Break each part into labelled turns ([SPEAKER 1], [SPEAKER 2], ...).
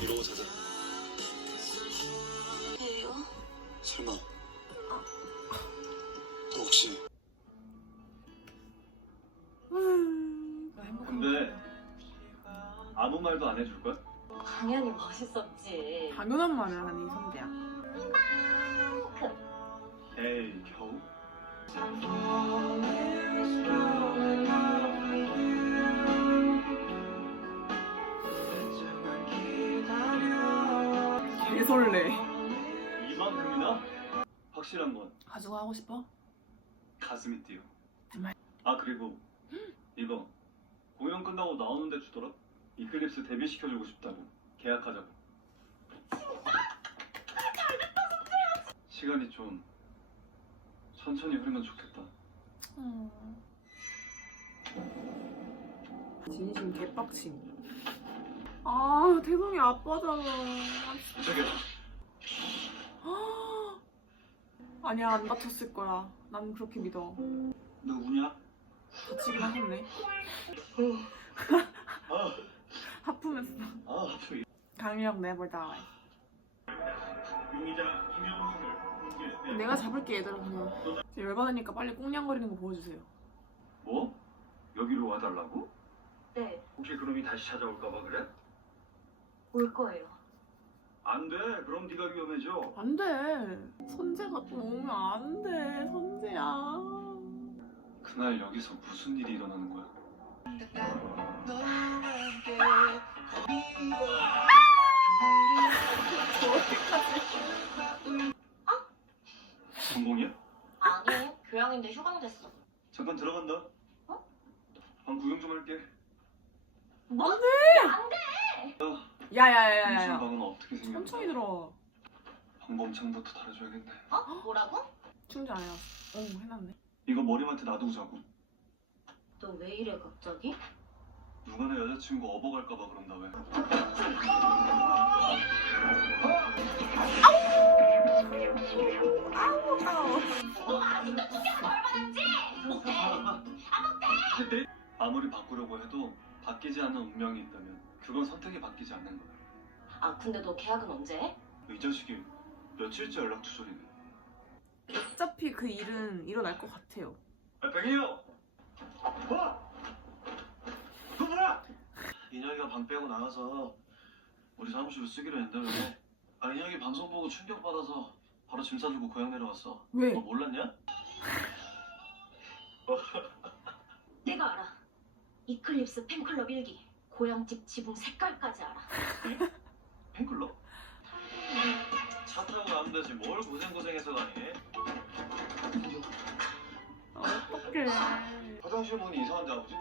[SPEAKER 1] 이러고 자자.
[SPEAKER 2] 왜요?
[SPEAKER 1] 설마 너 혹시
[SPEAKER 3] 근데 아무 말도 안 해줄 거야?
[SPEAKER 2] 당연히 멋있었지.
[SPEAKER 4] 당연한 말을 하니 선재야.
[SPEAKER 3] 에이 겨우?
[SPEAKER 4] 개설레.
[SPEAKER 3] 이만큼이나? 확실한 건
[SPEAKER 4] 가지고 하고 싶어?
[SPEAKER 3] 가슴이 뛰어.
[SPEAKER 4] 정말?
[SPEAKER 3] 아 그리고 이거 공연 끝나고 나오는데 주더라? 이클립스 데뷔시켜주고 싶다고. 계약하자고. 시간이 좀 천천히 흐르면 좋겠다.
[SPEAKER 4] 진심 개빡침. 아 태성이 아빠잖아.
[SPEAKER 3] 저기
[SPEAKER 4] 아니야 안 다쳤을 거야. 난 그렇게 믿어.
[SPEAKER 3] 너 우냐?
[SPEAKER 4] 다치긴 하셨네.
[SPEAKER 3] 아,
[SPEAKER 4] 하품했어.
[SPEAKER 3] 저
[SPEAKER 4] 강력 내버다.
[SPEAKER 3] 용의자 김영훈을 공개.
[SPEAKER 4] 내가 잡을게 얘들아 그냥. 열받으니까 빨리 꽁냥거리는 거 보여주세요.
[SPEAKER 3] 뭐? 여기로 와달라고?
[SPEAKER 2] 네,
[SPEAKER 3] 혹시 그놈이 다시 찾아올까봐 그래?
[SPEAKER 2] 올 거예요.
[SPEAKER 3] 안 돼. 그럼 네가 위험해져.
[SPEAKER 4] 안 돼. 선재가 또 오면 안 돼. 선재야.
[SPEAKER 3] 그날 여기서 무슨 일이 일어나는 거야? 성공이야?
[SPEAKER 2] 아니, 교양인데 휴강됐어.
[SPEAKER 3] 잠깐 들어간다.
[SPEAKER 2] 어?
[SPEAKER 3] 방 구경 좀 할게.
[SPEAKER 2] 뭐?
[SPEAKER 4] 안 돼.
[SPEAKER 2] 안 돼!
[SPEAKER 3] 무슨
[SPEAKER 4] 야야야야야.
[SPEAKER 3] 방은 어떻게 생겼어?
[SPEAKER 4] 천천히 들어.
[SPEAKER 3] 방범창부터 달아줘야겠네.
[SPEAKER 2] 어? 뭐라고?
[SPEAKER 4] 충전 안 해놨어. 오 해놨네.
[SPEAKER 3] 이거 머리맡에 놔두고 자고.
[SPEAKER 2] 너 왜 이래 갑자기?
[SPEAKER 3] 누가 내 여자친구 업어갈까봐 그런다 왜?
[SPEAKER 2] 너 아직도 충격을 덜 받았지? 못해!
[SPEAKER 3] 못해! 아무리 바꾸려고 해도 바뀌지 않는 운명이 있다면 그건 선택이 바뀌지 않는 거야.
[SPEAKER 2] 아, 근데 너 계약은 언제 해?
[SPEAKER 3] 이 자식이 며칠째 연락 투절이네.
[SPEAKER 4] 어차피 그 일은 일어날 것 같아요.
[SPEAKER 3] 뱅이 형! 뭐? 그거 뭐야? 인혁이가 방 빼고 나가서 우리 사무실을 쓰기로 했다며. 인혁이 방송 보고 충격받아서 바로 짐 싸주고 고향 내려왔어.
[SPEAKER 4] 왜?
[SPEAKER 3] 너 몰랐냐?
[SPEAKER 2] 내가 알아. 이클립스 팬클럽 일기 고향집 지붕 색깔까지 알아.
[SPEAKER 3] 팬클럽? 차 타고 가면 되지 뭘 고생해서 가니?
[SPEAKER 4] 어떡해.
[SPEAKER 3] 화장실 문이 이상한데 아버지?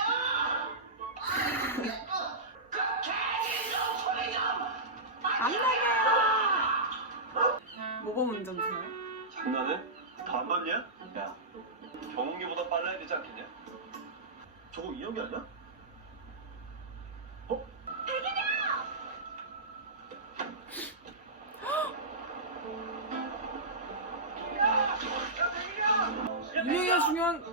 [SPEAKER 4] 안 나가. 모범 운전사.
[SPEAKER 3] 장난해? 다 안 봤냐? 야 경운기보다 빨라야 되지 않겠냐? 저거 인혁이 아니야? 어?
[SPEAKER 4] 이해가 중요한.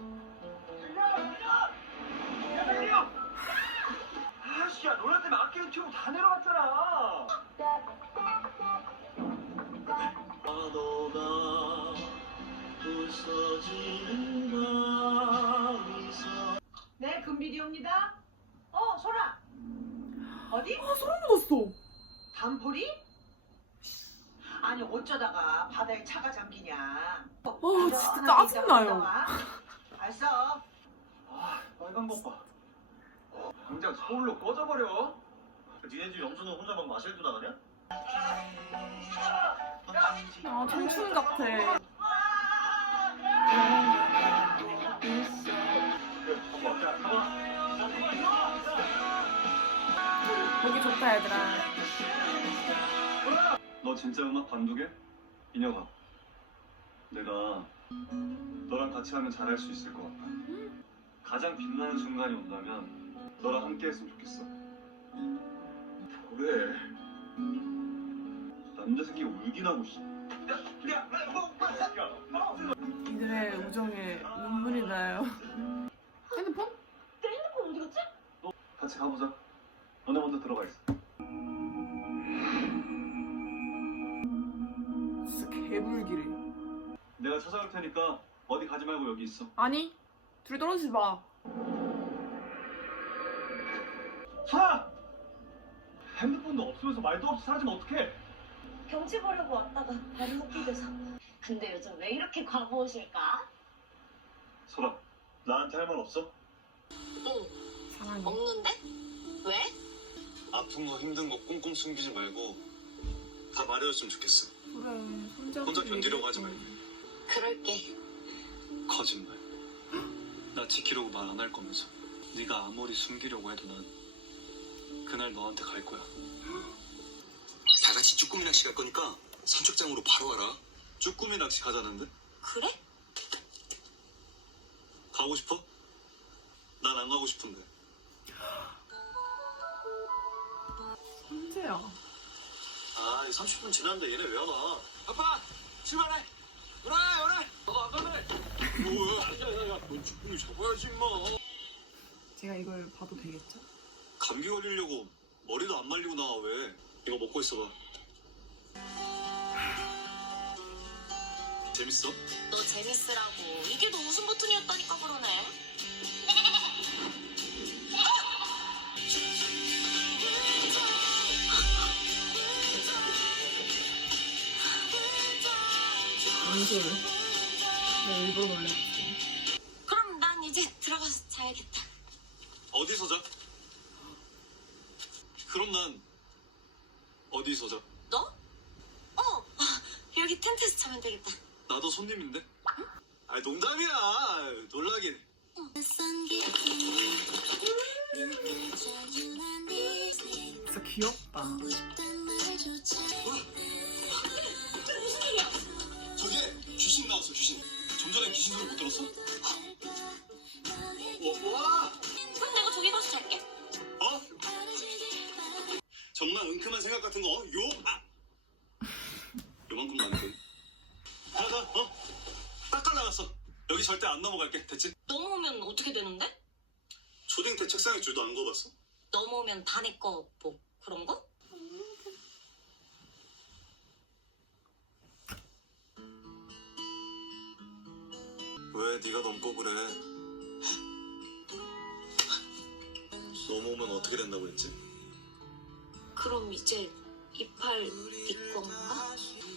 [SPEAKER 3] 아씨, 야, 너네 때문에 아끼는 튜브 다 내려갔잖아. 파도가 부서지는 마음에서.
[SPEAKER 5] 네, 금비디오입니다. 소라. 어디?
[SPEAKER 4] 아 소름 돋았어.
[SPEAKER 5] 단포리? 아니 어쩌다가 바다에 차가 잠기냐.
[SPEAKER 4] 아 진짜 짜증나요.
[SPEAKER 5] 알았어.
[SPEAKER 3] 아, 빨간 것 봐. 당장 서울로 꺼져버려. 니네 집 영수는 혼자 막 마실도 나가냐?
[SPEAKER 4] 아 청춘 같아.
[SPEAKER 3] 그래, 한번 자, 가봐.
[SPEAKER 4] 보기 좋다 얘들아.
[SPEAKER 3] 너 진짜 음악 관두게? 인혁아, 내가 너랑 같이 하면 잘할 수 있을 것 같아. 가장 빛나는 순간이 온다면 너랑 함께 했으면 좋겠어. 그래. 남자 새끼가 울긴 하고 씨.
[SPEAKER 4] 이들의 우정에 눈물이 나요. 핸드폰?
[SPEAKER 2] 내 핸드폰 어디 갔지?
[SPEAKER 3] 같이 가보자. 너네 먼저 들어가 있어.
[SPEAKER 4] 개불기래.
[SPEAKER 3] 내가 찾아갈 테니까 어디 가지 말고 여기 있어.
[SPEAKER 4] 아니, 둘이 떨어지지 마.
[SPEAKER 3] 소라! 핸드폰도 없으면서 말도 없이 사라지면 어떡해?
[SPEAKER 2] 경치 보려고 왔다가 발이 헛디뎌서. 근데 요즘 왜 이렇게 과부하실까?
[SPEAKER 3] 소라, 나한테 할 말 없어?
[SPEAKER 2] 응,
[SPEAKER 4] 사랑해.
[SPEAKER 2] 없는데? 왜?
[SPEAKER 3] 아픈 거 힘든 거 꽁꽁 숨기지 말고 다 말해줬으면 좋겠어.
[SPEAKER 4] 그래, 손잡고
[SPEAKER 3] 혼자 견디려고 하지
[SPEAKER 4] 얘기해.
[SPEAKER 3] 말고.
[SPEAKER 2] 그럴게.
[SPEAKER 3] 거짓말. 나 지키려고 말 안 할 거면서. 네가 아무리 숨기려고 해도 난 그날 너한테 갈 거야.
[SPEAKER 1] 다 같이 쭈꾸미 낚시 갈 거니까 선착장으로 바로 와라.
[SPEAKER 3] 쭈꾸미 낚시 가자는데?
[SPEAKER 2] 그래?
[SPEAKER 3] 가고 싶어? 난 안 가고 싶은데.
[SPEAKER 4] 손재야.
[SPEAKER 3] 아, 30분 지났는데 얘네 왜 안 와? 아빠! 출발해! 오라! 너도 안 갈래? 뭐야? 야, 넌 쭈꾸미 잡아야지, 임마.
[SPEAKER 4] 제가 이걸 봐도 되겠죠?
[SPEAKER 3] 감기 걸리려고 머리도 안 말리고 나와, 왜? 이거 먹고 있어봐. 재밌어?
[SPEAKER 2] 너 재밌으라고. 이게 너 웃음 버튼이었다니까 그러네.
[SPEAKER 4] 뭔 소리? 내가 일부러 놀랬지.
[SPEAKER 2] 그럼 난 이제 들어가서 자야겠다.
[SPEAKER 3] 어디서 자? 그럼 난 어디서 자?
[SPEAKER 2] 너? 여기 텐트에서 자면 되겠다.
[SPEAKER 3] 나도 손님인데? 아니 농담이야. 놀라긴.
[SPEAKER 4] 진짜 귀엽다.
[SPEAKER 3] 저기 귀신 나왔어, 귀신. 좀 전에 귀신 소리 못 들었어? 와!
[SPEAKER 2] 그럼 내가 저기 가서 잘게.
[SPEAKER 3] 어? 정말 은큼한 생각 같은 거 요만큼도 안 돼. 가자, 딱 갈라갔어. 여기 절대 안 넘어갈게. 됐지?
[SPEAKER 2] 넘어오면 어떻게 되는데?
[SPEAKER 3] 초딩 때 책상에 줄도 안 그어봤어?
[SPEAKER 2] 넘어오면 다 내 거 뭐 그런 거?
[SPEAKER 3] 왜 네가 넘고 그래? 넘어오면 어떻게 된다고 했지?
[SPEAKER 2] 그럼 이제 이팔 네 건가?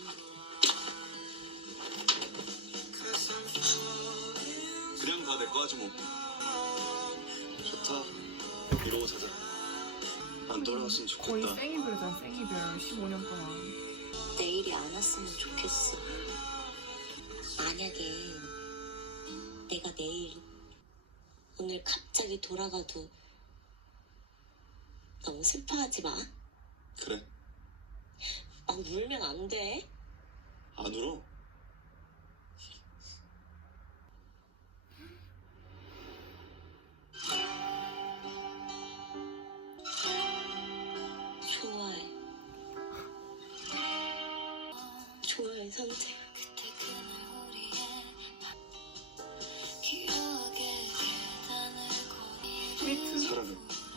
[SPEAKER 3] 그냥 다 내 거 하지 뭐. 좋다. 이러고 자자. 안 돌아왔으면
[SPEAKER 4] 거의
[SPEAKER 3] 좋겠다.
[SPEAKER 4] 생이별이잖아, 생이별. 15년 동안.
[SPEAKER 2] 내일이 안 왔으면 좋겠어. 만약에 내가 내일 오늘 갑자기 돌아가도 너무 슬퍼하지 마.
[SPEAKER 3] 그래.
[SPEAKER 2] 막 울면 안 돼.
[SPEAKER 3] 안 울어.
[SPEAKER 2] 좋아해. 좋아해, 선재.
[SPEAKER 4] 미트.
[SPEAKER 3] 사랑해.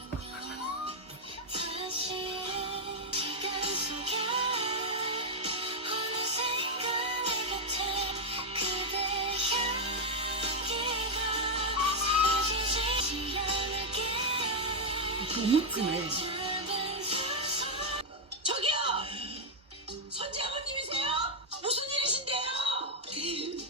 [SPEAKER 4] 너무 진해.
[SPEAKER 5] 저기요! 선지 아버님이세요? 무슨 일이신데요?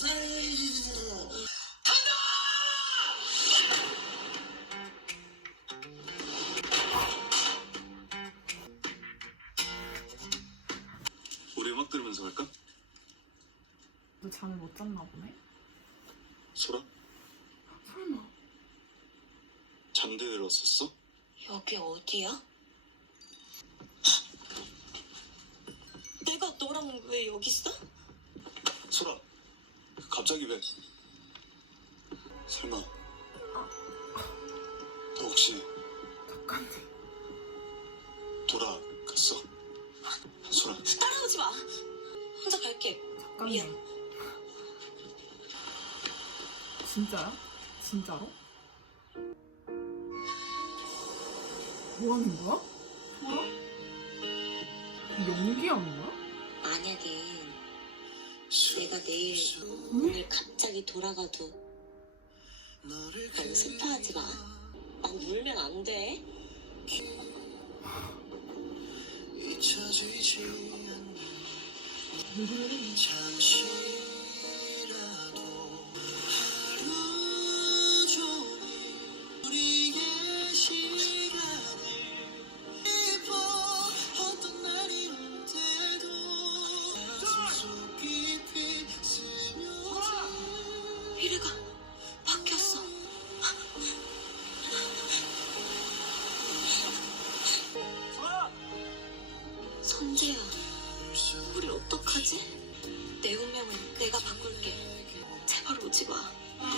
[SPEAKER 3] 우리 음악 들으면서 갈까?
[SPEAKER 4] 너 잠을 못 잤나 보네?
[SPEAKER 3] 소라?
[SPEAKER 4] 설마.
[SPEAKER 3] 잠들었었어?
[SPEAKER 2] 여기 어디야? 내가 너랑 왜 여기 있어?
[SPEAKER 3] 소라, 갑자기 왜? 설마 너 혹시
[SPEAKER 4] 잠깐만.
[SPEAKER 3] 돌아갔어? 소라,
[SPEAKER 2] 따라오지 마. 혼자 갈게. 미안.
[SPEAKER 4] 잠깐만. 진짜야? 진짜로? 뭐 하는 거야? 뭐야? 연기하는 거야?
[SPEAKER 2] 만약에 내가 내일 오늘 갑자기 돌아가도 너무 슬퍼하지 마. 난 울면 안 돼.
[SPEAKER 6] 잊혀지지 않는 잠시라도 하루 종일 우리의 시간을 입어 어떤 날이 올 때도 가슴속 깊이 스며든
[SPEAKER 2] 미래가 바뀌었어. 선재야, 우리 어떡하지? 내 운명은 내가 바꿀게. 제발 오지 마.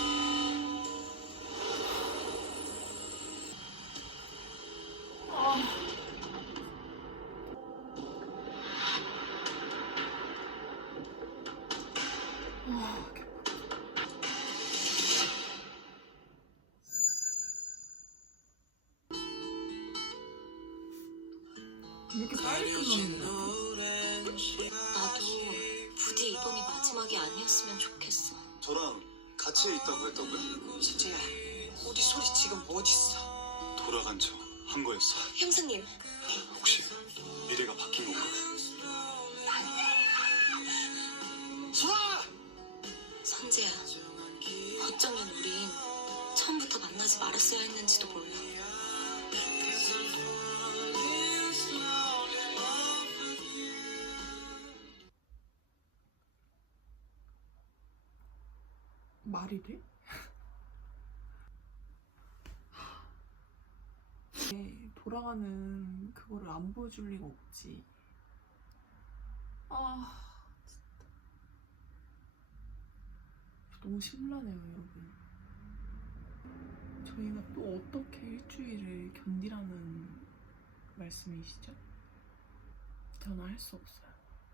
[SPEAKER 4] 이렇게 빨리 끝나는 거야?
[SPEAKER 2] 나도 부디 이번이 마지막이 아니었으면 좋겠어.
[SPEAKER 1] 저랑 같이 있다고 했다고요?
[SPEAKER 5] 진짜야, 우리 소리 지금 어딨어?
[SPEAKER 1] 돌아간 척 한 거였어.
[SPEAKER 2] 형사님,
[SPEAKER 1] 혹시 미래가 바뀐 건가?
[SPEAKER 2] 선재야, 어쩌면 우린 처음부터 만나지 말았어야 했는지도 몰라.
[SPEAKER 4] 말이 돼? 돌아가는 그거를 안 보여줄 리가 없지. 진짜 너무 심란해요, 여러분. 저희가 또 어떻게 일주일을 견디라는 말씀이시죠? 저는 할 수 없어요.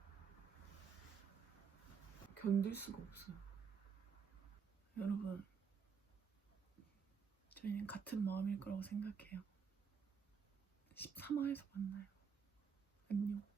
[SPEAKER 4] 견딜 수가 없어요. 여러분, 저희는 같은 마음일 거라고 생각해요. 13화에서 만나요. 안녕.